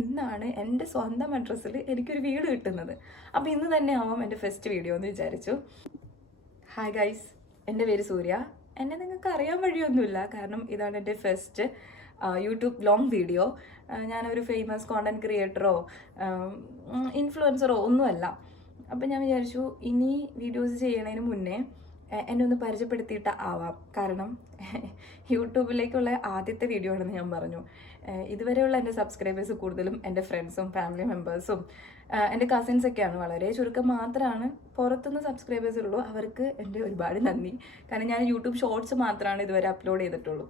ഇന്നാണ് എൻ്റെ സ്വന്തം അഡ്രസ്സിൽ എനിക്കൊരു വീട് കിട്ടുന്നത്. അപ്പോൾ ഇന്ന് തന്നെ ആവാം എൻ്റെ ഫസ്റ്റ് വീഡിയോ എന്ന് വിചാരിച്ചു. ഹായ് ഗൈസ്, എൻ്റെ പേര് സൂര്യ. എന്നെ നിങ്ങൾക്ക് അറിയാൻ വഴിയൊന്നുമില്ല, കാരണം ഇതാണ് എൻ്റെ ഫസ്റ്റ് യൂട്യൂബ് ലോങ് വീഡിയോ. ഞാനൊരു ഫേമസ് കോണ്ടന്റ് ക്രിയേറ്ററോ ഇൻഫ്ലുവൻസറോ ഒന്നുമല്ല. അപ്പം ഞാൻ വിചാരിച്ചു ഇനി വീഡിയോസ് ചെയ്യണതിന് മുന്നേ എന്നെ ഒന്ന് പരിചയപ്പെടുത്തിയിട്ട് ആവാം. കാരണം യൂട്യൂബിലേക്കുള്ള ആദ്യത്തെ വീഡിയോ ആണെന്ന് ഞാൻ പറഞ്ഞു. ഇതുവരെയുള്ള എൻ്റെ സബ്സ്ക്രൈബേഴ്സ് കൂടുതലും എൻ്റെ ഫ്രണ്ട്സും ഫാമിലി മെമ്പേഴ്സും എൻ്റെ കസിൻസൊക്കെയാണ്. വളരെ ചുരുക്കം മാത്രമാണ് പുറത്തുനിന്ന് സബ്സ്ക്രൈബേഴ്സ് ഉള്ളൂ. അവർക്ക് എൻ്റെ ഒരുപാട് നന്ദി. കാരണം ഞാൻ യൂട്യൂബ് ഷോർട്സ് മാത്രമാണ് ഇതുവരെ അപ്ലോഡ് ചെയ്തിട്ടുള്ളൂ.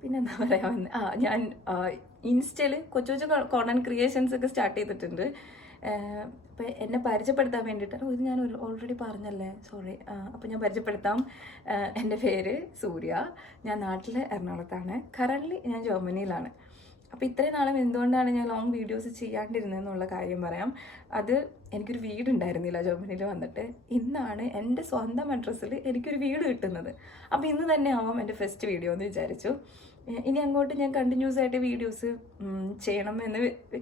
പിന്നെന്താ പറയുക, ഞാൻ ഇൻസ്റ്റയിൽ കൊച്ചു കൊച്ചു കോണ്ടന്റ് ക്രിയേഷൻസ് ഒക്കെ സ്റ്റാർട്ട് ചെയ്തിട്ടുണ്ട്. അപ്പം എന്നെ പരിചയപ്പെടുത്താൻ വേണ്ടിയിട്ട് ഇത് ഞാൻ ഓൾറെഡി പറഞ്ഞല്ലേ, സോറി. അപ്പം ഞാൻ പരിചയപ്പെടുത്താം. എൻ്റെ പേര് സൂര്യ. ഞാൻ നാട്ടിൽ എറണാകുളത്താണ്. കറൻ്റ്ലി ഞാൻ ജർമ്മനിയിലാണ്. അപ്പോൾ ഇത്രയും നാളും എന്തുകൊണ്ടാണ് ഞാൻ ലോങ് വീഡിയോസ് ചെയ്യാണ്ടിരുന്നതെന്നുള്ള കാര്യം പറയാം. അത് എനിക്കൊരു വീടുണ്ടായിരുന്നില്ല ജർമ്മനിയിൽ വന്നിട്ട്. ഇന്നാണ് എൻ്റെ സ്വന്തം അഡ്രസ്സിൽ എനിക്കൊരു വീട് കിട്ടുന്നത്. അപ്പോൾ ഇന്ന് തന്നെ ആവാം എൻ്റെ ഫസ്റ്റ് വീഡിയോ എന്ന് വിചാരിച്ചു. ഇനി അങ്ങോട്ട് ഞാൻ കണ്ടിന്യൂസ് ആയിട്ട് വീഡിയോസ് ചെയ്യണം എന്ന്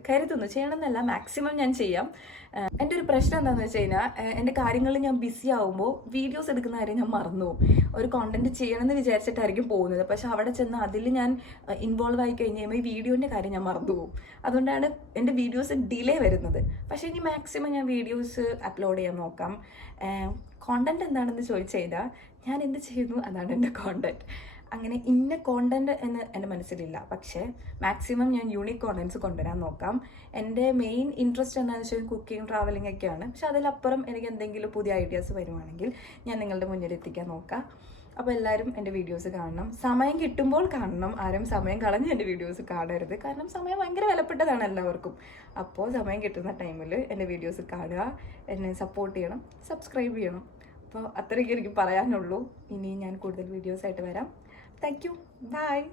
കരുതുന്നു. ചെയ്യണം എന്നല്ല, മാക്സിമം ഞാൻ ചെയ്യാം. എൻ്റെ ഒരു പ്രശ്നം എന്താണെന്ന് വെച്ച് കഴിഞ്ഞാൽ, എൻ്റെ കാര്യങ്ങളിൽ ഞാൻ ബിസി ആകുമ്പോൾ വീഡിയോസ് എടുക്കുന്ന കാര്യം ഞാൻ മറന്നു പോകും. ഒരു കോണ്ടന്റ് ചെയ്യണമെന്ന് വിചാരിച്ചിട്ടായിരിക്കും പോകുന്നത്, പക്ഷെ അവിടെ ചെന്ന് അതിൽ ഞാൻ ഇൻവോൾവ് ആയി കഴിഞ്ഞ് കഴിയുമ്പോൾ ഈ വീഡിയോൻ്റെ കാര്യം ഞാൻ മറന്നു പോകും. അതുകൊണ്ടാണ് എൻ്റെ വീഡിയോസ് ഡിലേ വരുന്നത്. പക്ഷേ ഇനി മാക്സിമം ഞാൻ വീഡിയോസ് അപ്ലോഡ് ചെയ്യാൻ നോക്കാം. കോണ്ടന്റ് എന്താണെന്ന് ചോദിച്ചു കഴിഞ്ഞാൽ, ഞാൻ എന്ത് ചെയ്യുന്നു അതാണ് എൻ്റെ കോണ്ടന്റ്. അങ്ങനെ ഇന്ന കോണ്ടന്റ് എന്ന് എൻ്റെ മനസ്സിലില്ല, പക്ഷേ മാക്സിമം ഞാൻ യൂണിക് കോണ്ടന്റ്സ് കൊണ്ടുവരാൻ നോക്കാം. എൻ്റെ മെയിൻ ഇൻട്രസ്റ്റ് എന്താണെന്ന് വെച്ചാൽ കുക്കിംഗ്, ട്രാവലിംഗ് ഒക്കെയാണ്. പക്ഷെ അതിലപ്പുറം എനിക്ക് എന്തെങ്കിലും പുതിയ ഐഡിയാസ് വരുവാണെങ്കിൽ ഞാൻ നിങ്ങളുടെ മുന്നിൽ എത്തിക്കാൻ നോക്കാം. അപ്പോൾ എല്ലാവരും എൻ്റെ വീഡിയോസ് കാണണം. സമയം കിട്ടുമ്പോൾ കാണണം. ആരും സമയം കളഞ്ഞ് എൻ്റെ വീഡിയോസ് കാണരുത്. കാരണം സമയം ഭയങ്കര വിലപ്പെട്ടതാണ് എല്ലാവർക്കും. അപ്പോൾ സമയം കിട്ടുന്ന ടൈമിൽ എൻ്റെ വീഡിയോസ് കാണുക, എന്നെ സപ്പോർട്ട് ചെയ്യണം, സബ്സ്ക്രൈബ് ചെയ്യണം. അപ്പോൾ അത്രയൊക്കെ എനിക്ക് പറയാനുള്ളൂ. ഇനി ഞാൻ കൂടുതൽ വീഡിയോസായിട്ട് വരാം. Thank you. Bye.